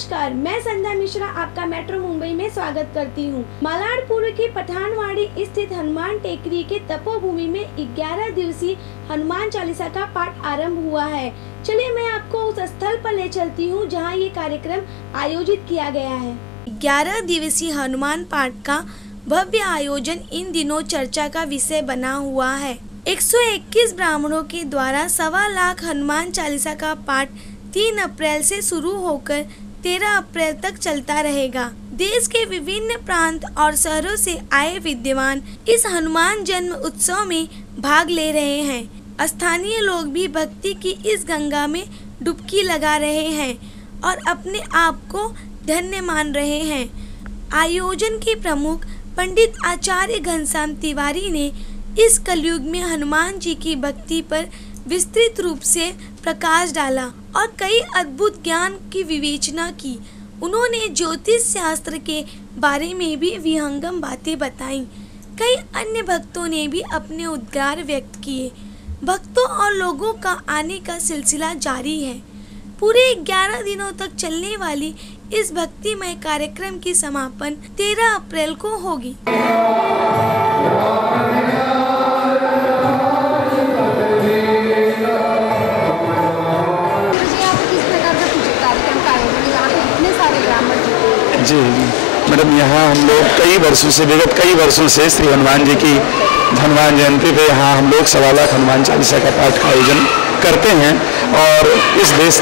नमस्कार, मैं संध्या मिश्रा आपका मेट्रो मुंबई में स्वागत करती हूँ। मलाडपुर की पठानवाड़ी स्थित हनुमान टेकरी के तपोभूमि में 11 दिवसीय हनुमान चालीसा का पाठ आरंभ हुआ है। चलिए मैं आपको उस स्थल पर ले चलती हूँ जहाँ ये कार्यक्रम आयोजित किया गया है। 11 दिवसीय हनुमान पाठ का भव्य आयोजन इन दिनों चर्चा का विषय बना हुआ है। 121 ब्राह्मणों के द्वारा 1.25 लाख हनुमान चालीसा का पाठ 3 अप्रैल से शुरू होकर 13 अप्रैल तक चलता रहेगा। देश के विभिन्न प्रांत और शहरों से आए विद्वान इस हनुमान जन्म उत्सव में भाग ले रहे हैं। स्थानीय लोग भी भक्ति की इस गंगा में डुबकी लगा रहे हैं और अपने आप को धन्य मान रहे हैं। आयोजन के प्रमुख पंडित आचार्य घनश्याम तिवारी ने इस कलयुग में हनुमान जी की भक्ति पर विस्तृत रूप से प्रकाश डाला और कई अद्भुत ज्ञान की विवेचना की। उन्होंने ज्योतिष शास्त्र के बारे में भी विहंगम बातें बताईं। कई अन्य भक्तों ने भी अपने उद्गार व्यक्त किए। भक्तों और लोगों का आने का सिलसिला जारी है। पूरे 11 दिनों तक चलने वाली इस भक्तिमय कार्यक्रम की समापन 13 अप्रैल को होगी। जी मैडम, यहाँ हम लोग विगत कई वर्षों से श्री हनुमान जी की हनुमान जयंती पे यहाँ हम लोग 1.25 लाख हनुमान चालीसा का पाठ का आयोजन करते हैं और इस देश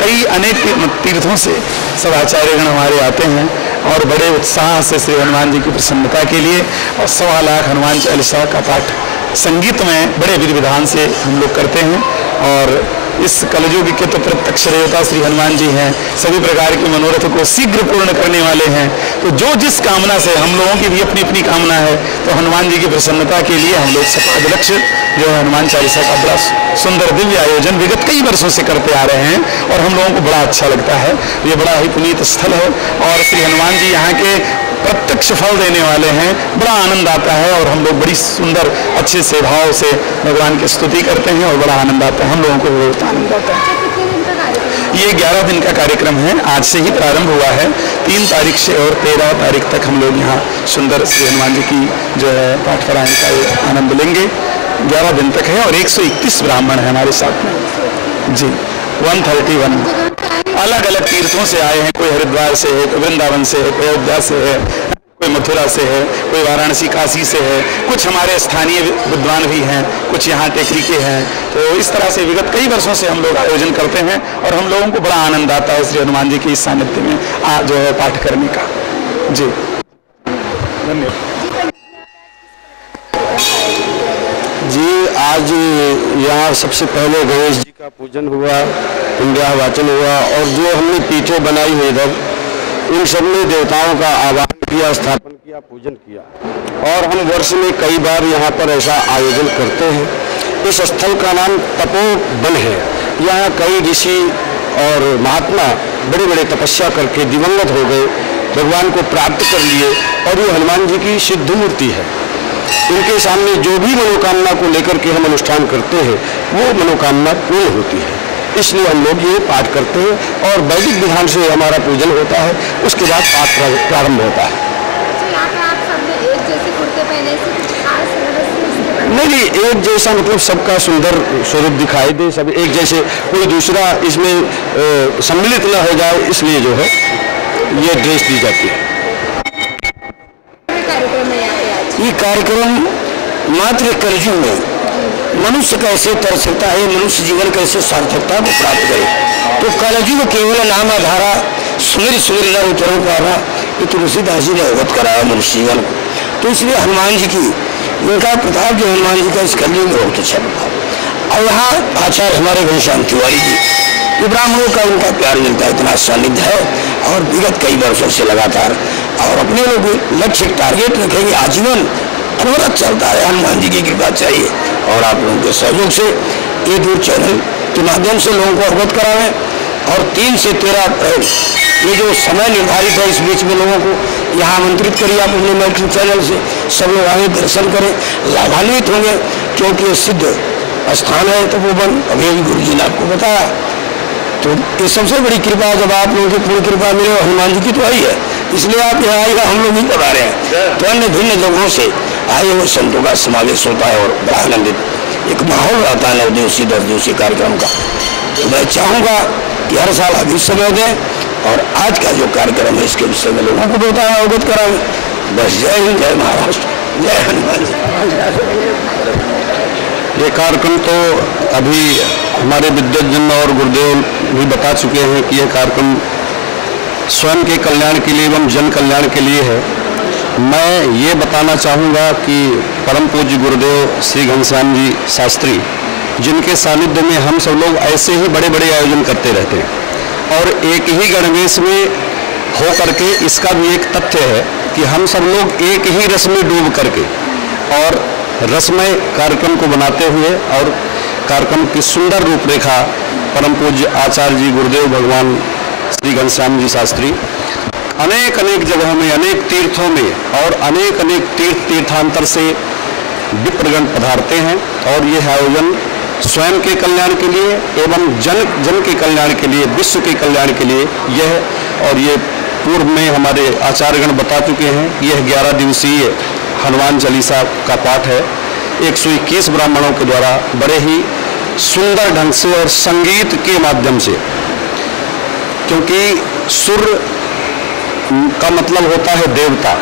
कई अनेक तीर्थों से सब आचार्यगण हमारे आते हैं और बड़े उत्साह से श्री हनुमान जी की प्रसन्नता के लिए और 1.25 लाख हनुमान चालीसा का पाठ संगीत में बड़े विधि विधान से हम लोग करते हैं। और इस कलयुग के तो प्रत्यक्ष देवता श्री हनुमान जी हैं, सभी प्रकार के मनोरथ को शीघ्र पूर्ण करने वाले हैं। तो जो जिस कामना से, हम लोगों की भी अपनी अपनी कामना है, तो हनुमान जी की प्रसन्नता के लिए हम लोग सपाद लक्ष्य जो है हनुमान चालीसा का बड़ा सुंदर दिव्य आयोजन विगत कई वर्षों से करते आ रहे हैं और हम लोगों को बड़ा अच्छा लगता है। ये बड़ा ही पुनीत स्थल है और श्री हनुमान जी यहाँ के प्रत्यक्ष फल देने वाले हैं। बड़ा आनंद आता है और हम लोग बड़ी सुंदर अच्छे से भाव से भगवान की स्तुति करते हैं और बड़ा आनंद आता है, हम लोगों को बहुत आनंद आता है। ये 11 दिन का कार्यक्रम है, आज से ही प्रारंभ हुआ है। 3 तारीख से और 13 तारीख तक हम लोग यहाँ सुंदर श्री हनुमान जी की जो है पाठ परायण का आनंद लेंगे। 11 दिन तक है और 121 ब्राह्मण है हमारे साथ में जी। 131 अलग अलग तीर्थों से आए हैं। कोई हरिद्वार से है, कोई वृंदावन से है, कोई अयोध्या से है, कोई मथुरा से है, कोई वाराणसी काशी से है, कुछ हमारे स्थानीय विद्वान भी हैं, कुछ यहाँ टेकरी के हैं। तो इस तरह से विगत कई वर्षों से हम लोग आयोजन करते हैं और हम लोगों को बड़ा आनंद आता है श्री हनुमान जी के इस सानिध्य में जो है पाठ करने का। जी धन्यवाद। जी आज यहाँ सबसे पहले गणेश जी का पूजन हुआ, पुण्य वाचन हुआ और जो हमने पीठें बनाई हुई इधर उन सब ने देवताओं का आवाहन किया, स्थापन किया, पूजन किया और हम वर्ष में कई बार यहाँ पर ऐसा आयोजन करते हैं। इस स्थल का नाम तपोवन है। यहाँ कई ऋषि और महात्मा बड़े बड़े तपस्या करके दिवंगत हो गए, भगवान को प्राप्त कर लिए और ये हनुमान जी की सिद्ध मूर्ति है। उनके सामने जो भी मनोकामना को लेकर के हम अनुष्ठान करते हैं वो मनोकामना पूर्ण होती है। इसलिए हम लोग ये पाठ करते हैं और वैदिक विधान से हमारा पूजन होता है, उसके बाद पाठ प्रारंभ होता है। नहीं, एक जैसा मतलब सबका सुंदर स्वरूप दिखाई दे, सब एक जैसे, कोई दूसरा इसमें सम्मिलित न हो जाए, इसलिए जो है ये ड्रेस दी जाती है। ये कार्यक्रम मात्र कलयुग में मनुष्य कैसे तर सकता है, मनुष्य जीवन कैसे सार्थकता को प्राप्त करे। तो कलयुग केवल नाम आधारा सुमिर सुमिर न उतरो पारा, ये तुलसीदास जी ने अवगत कराया मनुष्य जीवन को। तो इसलिए हनुमान जी की इनका प्रताप जो हनुमान जी का इस कलयुग में बहुत अच्छा प्रभाव। और यहाँ आचार्य हमारे घनश्याम तिवारी जी, ये ब्राह्मणों का उनका प्यार मिलता है, इतना सानिध्य है और विगत कई वर्षों से लगातार और अपने लोग लक्ष्य टारगेट रखेंगे, आजीवन अनवरत चलता है। हनुमान जी की कृपा चाहिए और आप लोगों के सहयोग से ये दूर चैनल के माध्यम से लोगों को अवगत करावें और 3 से 13 अप्रैल ये जो समय निर्धारित है, इस बीच में लोगों को यहाँ आमंत्रित करिए। आप अपने मेट्रो चैनल से सब लोग आगे दर्शन करें, लाभान्वित होंगे क्योंकि ये सिद्ध स्थान है। तो वो अभी गुरु जी ने आपको बताया तो ये सबसे बड़ी कृपा, जब आप लोगों की पूरी कृपा मिले, हनुमान जी की तो आई है, इसलिए आप यहाँ आएगा, हम लोग नहीं बता रहे हैं। तो अन्य भिन्न लोगों से आए हुए संतों का समावेश होता है और बड़ा आनंदित एक माहौल रहता है 9 दिवसीय 10 दिवसीय कार्यक्रम का। तो मैं चाहूँगा कि हर साल आप इस समय दें और आज का जो कार्यक्रम है इसके विषय में लोगों को बताएं, अवगत कराएं। बस जय हिंद, जय महाराष्ट्र, जय हनुमान जी। ये कार्यक्रम तो अभी हमारे विद्वजन और गुरुदेव भी बता चुके हैं कि यह कार्यक्रम स्वयं के कल्याण के लिए एवं जन कल्याण के लिए है। मैं ये बताना चाहूँगा कि परम पूज्य गुरुदेव श्री घनश्याम जी शास्त्री, जिनके सानिध्य में हम सब लोग ऐसे ही बड़े बड़े आयोजन करते रहते हैं और एक ही गणवेश में हो करके, इसका भी एक तथ्य है कि हम सब लोग एक ही रस में डूब करके और रसमय कार्यक्रम को बनाते हुए और कार्यक्रम की सुंदर रूपरेखा परम पूज्य आचार्य जी गुरुदेव भगवान श्री घनश्याम जी शास्त्री अनेक अनेक जगहों में, अनेक तीर्थों में और अनेक अनेक तीर्थांतर से विप्रगण पधारते हैं और ये आयोजन स्वयं के कल्याण के लिए एवं जन के कल्याण के लिए, विश्व के कल्याण के लिए यह, और ये पूर्व में हमारे आचार्यगण बता चुके हैं, यह 11 दिवसीय हनुमान चालीसा का पाठ है। 121 ब्राह्मणों के द्वारा बड़े ही सुंदर ढंग से और संगीत के माध्यम से, क्योंकि सुर का मतलब होता है देवता,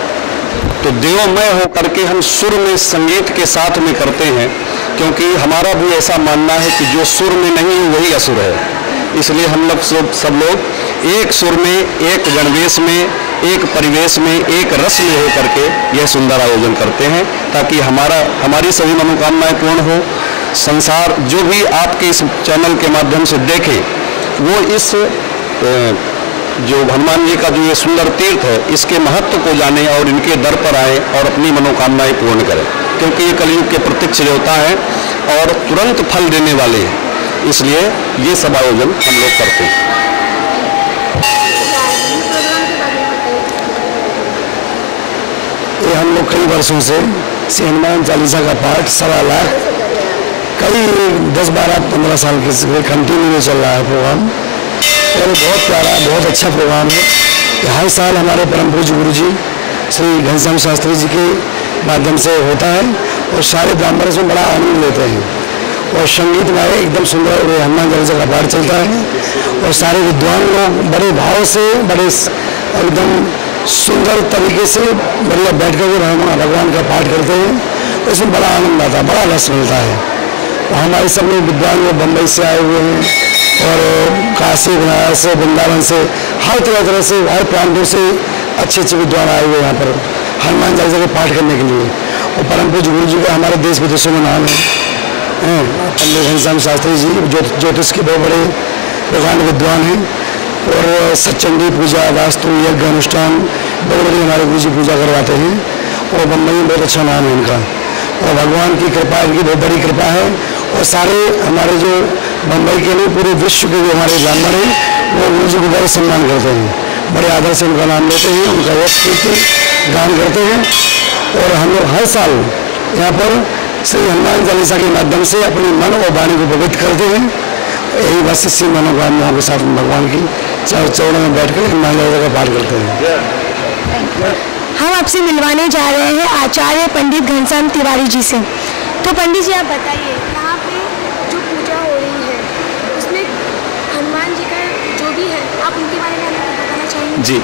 तो देवमय होकर के हम सुर में संगीत के साथ में करते हैं, क्योंकि हमारा भी ऐसा मानना है कि जो सुर में नहीं है वही असुर है। इसलिए हम लोग सब लोग एक सुर में, एक गणवेश में, एक परिवेश में, एक रस में होकर के यह सुंदर आयोजन करते हैं, ताकि हमारी सभी मनोकामनाएं पूर्ण हो। संसार जो भी आपके इस चैनल के माध्यम से देखे, वो इस जो हनुमान जी का जो ये सुंदर तीर्थ है, इसके महत्व को जाने और इनके दर पर आए और अपनी मनोकामनाएं पूर्ण करें, क्योंकि ये कलयुग के प्रत्यक्ष देवता है और तुरंत फल देने वाले हैं। इसलिए ये सब आयोजन हम लोग करते हैं। ये हम लोग कई वर्षों से श्री हनुमान चालीसा का पाठ 1.25 लाख, कई 10, 12, 15 साल के कंटिन्यू चल रहा है प्रोग्राम, और बहुत प्यारा, बहुत अच्छा प्रोग्राम है। हर साल हमारे परम पूज्य गुरु जी श्री घनश्याम शास्त्री जी के माध्यम से होता है और सारे ब्राह्मण इसमें बड़ा आनंद लेते हैं और संगीत में एकदम सुंदर हनुमान चालीसा का पाठ चलता है और सारे विद्वान लोग बड़े भाव से, बड़े एकदम सुंदर तरीके से बढ़िया बैठ कर भगवान का पाठ करते हैं, तो इसमें बड़ा आनंद आता है, बड़ा रस मिलता है। हमारे सब लोग विद्वान लोग बम्बई से आए हुए हैं और काशी, बनारस से, वृंदावन से, हर तरह से, हर प्रांतों से अच्छे अच्छे विद्वान आए हुए यहाँ पर हनुमान चालीसा के पाठ करने के लिए। और परम पूज्य गुरु जी का हमारे देश विदेशों में नाम है, पंडित घनश्याम शास्त्री जी ज्योतिष के बहुत बड़े प्रकांड विद्वान हैं और सच्चंडी पूजा, वास्तु, यज्ञ, अनुष्ठान बड़े बड़े हमारे गुरु जी पूजा करवाते हैं और बम्बई में बहुत अच्छा नाम है इनका और भगवान की कृपा, इनकी बहुत बड़ी कृपा है। और सारे हमारे जो बम्बई के लिए पूरे विश्व के जो हमारे ब्राह्मण हैं वो गुरु जी को बहुत सम्मान करते हैं, बड़े आदर से उनका नाम लेते हैं, उनका यश कीर्ति गान करते हैं। और हम लोग हर साल यहाँ पर श्री हनुमान चालीसा के माध्यम से अपने मन और वाणी को पवित्र करते हैं। यही बस इसी मनोकामनाओं के साथ भगवान की चरणों में बैठकर हनुमान चालीसा का पाठ करते हैं। हम आपसे मिलवाने जा रहे हैं आचार्य पंडित घनश्याम तिवारी जी से। तो पंडित जी आप बताइए, यहाँ पे जो पूजा हो रही है उसमें हनुमान जी का जो भी है, आप उनके बारे में हमें बताना चाहेंगे? जी,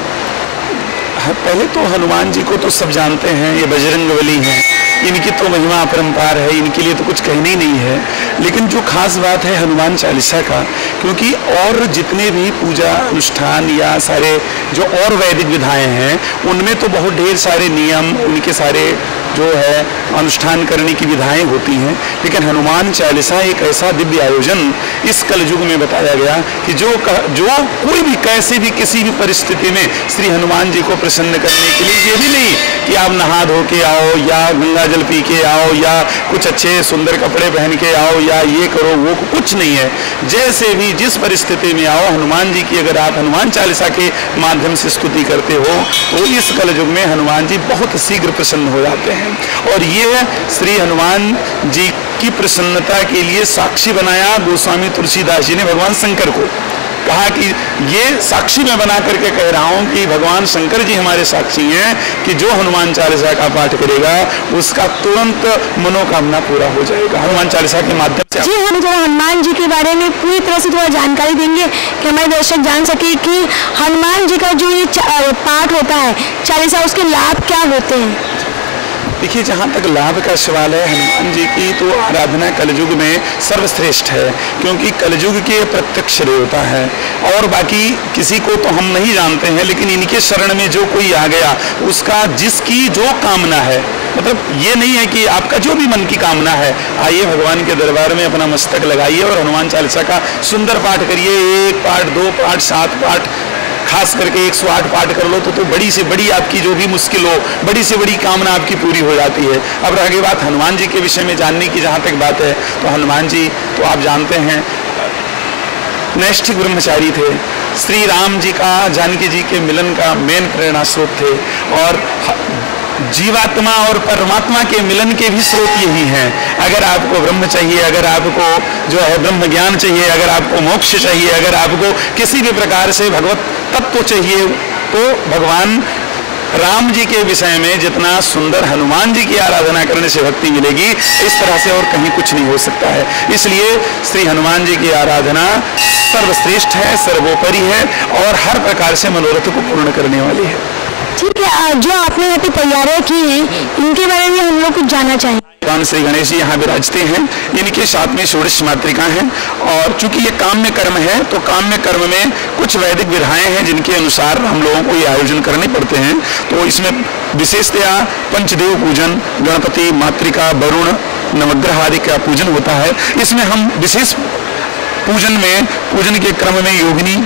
पहले तो हनुमान जी को तो सब जानते हैं, ये बजरंगबली हैं, इनकी तो महिमा अपरंपार है, इनके लिए तो कुछ कहने ही नहीं है। लेकिन जो खास बात है हनुमान चालीसा का, क्योंकि और जितने भी पूजा अनुष्ठान या सारे जो और वैदिक विधाएं हैं उनमें तो बहुत ढेर सारे नियम, उनके सारे जो है अनुष्ठान करने की विधाएं होती हैं, लेकिन हनुमान चालीसा एक ऐसा दिव्य आयोजन इस कलयुग में बताया गया कि जो कोई भी कैसे भी किसी भी परिस्थिति में श्री हनुमान जी को प्रसन्न करने के लिए, ये भी नहीं कि आप नहा धो के आओ या गंगा जल पी के आओ या कुछ अच्छे सुंदर कपड़े पहन के आओ या ये करो वो, कुछ नहीं है। जैसे भी जिस परिस्थिति में आओ, हनुमान जी की अगर आप हनुमान चालीसा के माध्यम से स्तुति करते हो तो इस कलयुग में हनुमान जी बहुत शीघ्र प्रसन्न हो जाते हैं। और ये श्री हनुमान जी की प्रसन्नता के लिए साक्षी बनाया गोस्वामी तुलसीदास जी ने भगवान शंकर को। कहा कि ये साक्षी मैं बना करके कह रहा हूं कि भगवान शंकर जी हमारे साक्षी हैं कि जो हनुमान चालीसा का पाठ करेगा उसका तुरंत मनोकामना पूरा हो जाएगा हनुमान चालीसा के माध्यम से। जी हम थोड़ा हनुमान जी के बारे में पूरी तरह से थोड़ा जानकारी देंगे कि हमारे दर्शक जान सके कि हनुमान जी का जो ये पाठ होता है चालीसा, उसके लाभ क्या होते हैं। देखिए, जहाँ तक लाभ का सवाल है, हनुमान जी की तो आराधना कलयुग में सर्वश्रेष्ठ है, क्योंकि कलयुग के प्रत्यक्ष देवता है और बाकी किसी को तो हम नहीं जानते हैं, लेकिन इनके शरण में जो कोई आ गया उसका जिसकी जो कामना है, मतलब ये नहीं है कि आपका जो भी मन की कामना है, आइए भगवान के दरबार में अपना मस्तक लगाइए और हनुमान चालीसा का सुंदर पाठ करिए। 1 पाठ, 2 पाठ, 7 पाठ, खास करके 108 पाठ कर लो तो बड़ी से बड़ी आपकी जो भी मुश्किल हो, बड़ी से बड़ी कामना आपकी पूरी हो जाती है। अब रह गई बात हनुमान जी के विषय में जानने की, जहाँ तक बात है तो हनुमान जी तो आप जानते हैं नैष्ठिक ब्रह्मचारी थे। श्री राम जी का जानकी जी के मिलन का मेन प्रेरणा स्रोत थे और जीवात्मा और परमात्मा के मिलन के भी स्रोत यही हैं। अगर आपको ब्रह्म चाहिए, अगर आपको जो है ब्रह्म ज्ञान चाहिए, अगर आपको मोक्ष चाहिए, अगर आपको किसी भी प्रकार से भगवत तत्व चाहिए, तो भगवान राम जी के विषय में जितना सुंदर हनुमान जी की आराधना करने से भक्ति मिलेगी, इस तरह से और कहीं कुछ नहीं हो सकता है। इसलिए श्री हनुमान जी की आराधना सर्वश्रेष्ठ है, सर्वोपरि है और हर प्रकार से मनोरथ को पूर्ण करने वाली है। ठीक है, जो आपने यहाँ पे तैयारियां की हैं, इनके बारे में हम लोग कुछ जानना चाहेंगे। भगवान श्री गणेश जी यहाँ विराजते हैं, इनके साथ में षोडश मातृका हैं और चूंकि ये काम्य कर्म है तो काम्य कर्म में कुछ वैदिक विधाएं हैं जिनके अनुसार हम लोगों को ये आयोजन करने पड़ते हैं। तो इसमें विशेषतया पंचदेव पूजन, गणपति, मातृका, वरुण, नवग्रह आदि का पूजन होता है। इसमें हम विशेष पूजन के क्रम में योगिनी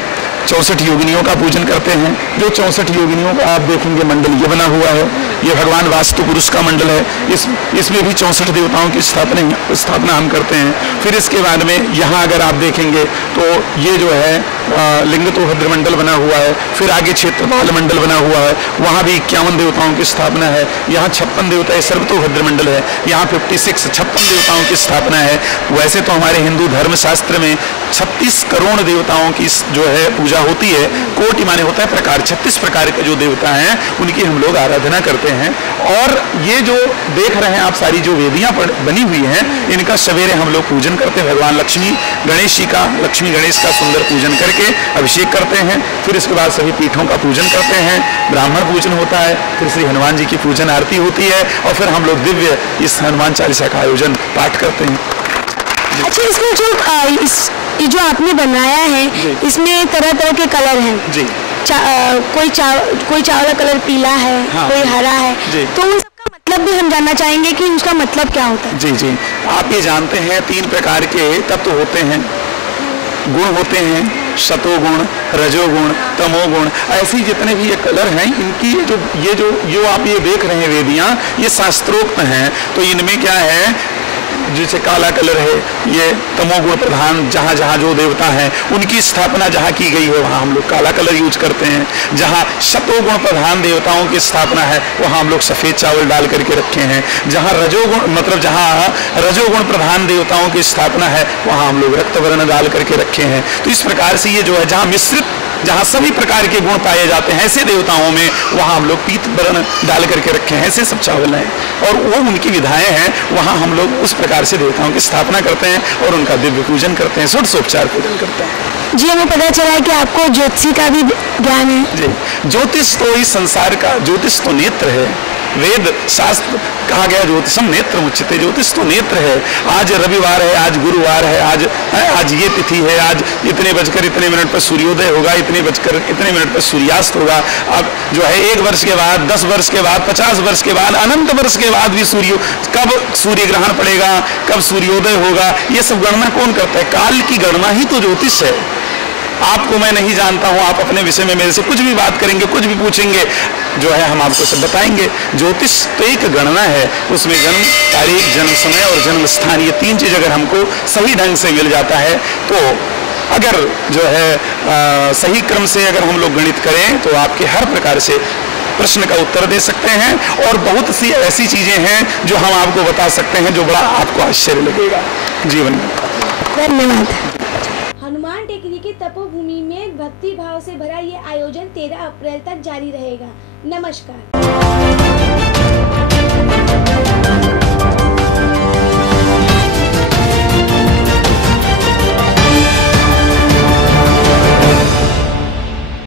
64 योगिनियों का पूजन करते हैं। जो 64 योगिनियों का आप देखेंगे मंडल ये बना हुआ है, ये भगवान वास्तु पुरुष का मंडल है। इसमें भी 64 देवताओं की स्थापना हम करते हैं। फिर इसके बाद में यहाँ अगर आप देखेंगे तो ये जो है लिंगतोभद्र मंडल बना हुआ है। फिर आगे क्षेत्रपाल मंडल बना हुआ है, वहाँ भी 51 देवताओं की स्थापना है। यहाँ 56 देवता सर्वतोभद्र मंडल है, यहाँ 56 देवताओं की स्थापना है। वैसे तो हमारे हिंदू धर्मशास्त्र में 36 करोड़ देवताओं की जो है पूजा होती है। कोटि माने होता है प्रकार, 36 प्रकार के जो देवता हैं उनकी हम लोग आराधना करते हैं। और ये जो देख रहे हैं आप सारी जो वेदियां बनी हुई हैं, इनका सवेरे हम लोग पूजन करते हैं। भगवान लक्ष्मी गणेश जी का, लक्ष्मी गणेश का सुंदर पूजन करके अभिषेक करते हैं। फिर इसके बाद सभी पीठों का पूजन करते हैं, ब्राह्मण पूजन होता है, फिर श्री हनुमान जी की पूजन आरती होती है और फिर हम लोग दिव्य इस हनुमान चालीसा का आयोजन पाठ करते हैं। अच्छा, इसमें जो ये जो आपने बनाया है, इसमें तरह तरह के कलर हैं जी। कोई चावला कलर पीला है, हाँ, कोई हरा है, तो उन सबका मतलब भी हम जानना चाहेंगे कि उसका मतलब क्या होता है। जी जी, आप ये जानते हैं 3 प्रकार के तत्व होते हैं, गुण होते हैं, सतोगुण, रजोगुण, तमोगुण। ऐसी जितने भी ये कलर हैं, इनकी जो आप ये देख रहे हैं वेदियां, ये शास्त्रोक्त हैं। तो इनमें क्या है, जैसे काला कलर है, ये तमोगुण प्रधान, जहाँ जहाँ जो देवता हैं उनकी स्थापना जहाँ की गई है वहाँ हम लोग काला कलर यूज करते हैं। जहाँ सतोगुण प्रधान देवताओं की स्थापना है वहाँ हम लोग सफ़ेद चावल डाल करके रखे हैं। जहाँ जहाँ रजोगुण प्रधान देवताओं की स्थापना है वहाँ हम लोग रक्त वर्ण डाल करके रखे हैं। तो इस प्रकार से ये जो है जहाँ सभी प्रकार के गुण पाए जाते हैं ऐसे देवताओं में वहाँ हम लोग पीत वर्ण डाल करके रखे हैं, ऐसे सब चावल हैं और वो उनकी विधाएं हैं। वहाँ हम लोग उस प्रकार से देवताओं की स्थापना करते हैं और उनका दिव्य पूजन करते हैं, षोडशोपचार पूजन करते हैं। जी, हमें पता चला है कि आपको ज्योतिषी का भी ज्ञान है। जी, ज्योतिष तो इस संसार का, ज्योतिष तो नेत्र है। वेद शास्त्र कहा गया ज्योतिषम नेत्र मुच्यते, ज्योतिष तो नेत्र है। आज रविवार है, आज गुरुवार है, आज ये तिथि है, आज इतने बजकर इतने मिनट पर सूर्योदय होगा, इतने बजकर इतने मिनट पर सूर्यास्त होगा। अब जो है 1 वर्ष के बाद, 10 वर्ष के बाद, 50 वर्ष के बाद, अनंत वर्ष के बाद भी कब सूर्य ग्रहण पड़ेगा, कब सूर्योदय होगा, ये सब गणना कौन करता है? काल की गणना ही तो ज्योतिष है। आपको मैं नहीं जानता हूँ, आप अपने विषय में मेरे से कुछ भी बात करेंगे, कुछ भी पूछेंगे, जो है हम आपको सब बताएंगे। ज्योतिष तो एक गणना है, उसमें जन्म तारीख, जन्म समय और जन्म स्थान, ये 3 चीज अगर हमको सही ढंग से मिल जाता है तो अगर जो है सही क्रम से अगर हम लोग गणित करें तो आपके हर प्रकार से प्रश्न का उत्तर दे सकते हैं। और बहुत सी ऐसी चीजें हैं जो हम आपको बता सकते हैं जो बड़ा आपको आश्चर्य लगेगा जीवन में। धन्यवाद। हनुमान टेकरी के तपोभूमि में भक्ति भाव से भरा ये आयोजन 13 अप्रैल तक जारी रहेगा। नमस्कार।